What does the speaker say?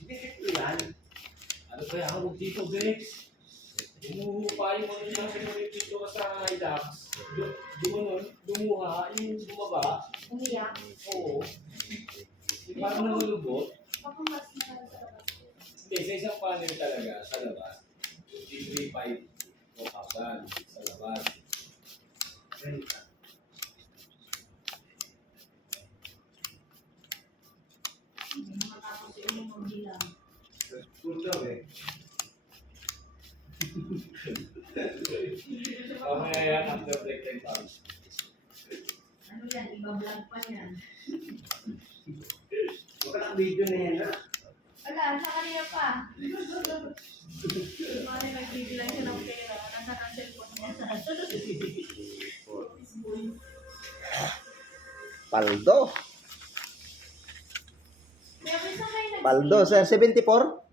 Hindi yan. Ano ba yan? Huwag dito, Bex. Umuhupa yung ano niya sa dito ka sa Hilux. Dumuha, yung bumaba. Umiyak. Oo. Yung parang namulubot. Ako mas na sa labas. Hindi, sa isang panel talaga, sa labas. 335 4,000 sa labas. Renta. Matapos yung magbilang. School daw eh. Mamaya yan, after break time pa. Ano yan? Iba-vlog pa yan. Magandang video na yan ha. Wala, sa kanina pa. Mali nag-video siya ng pera. Nasa ng cellphone niya. Paldo. Kaya bisa kayo nag- Paldo, sir. 74?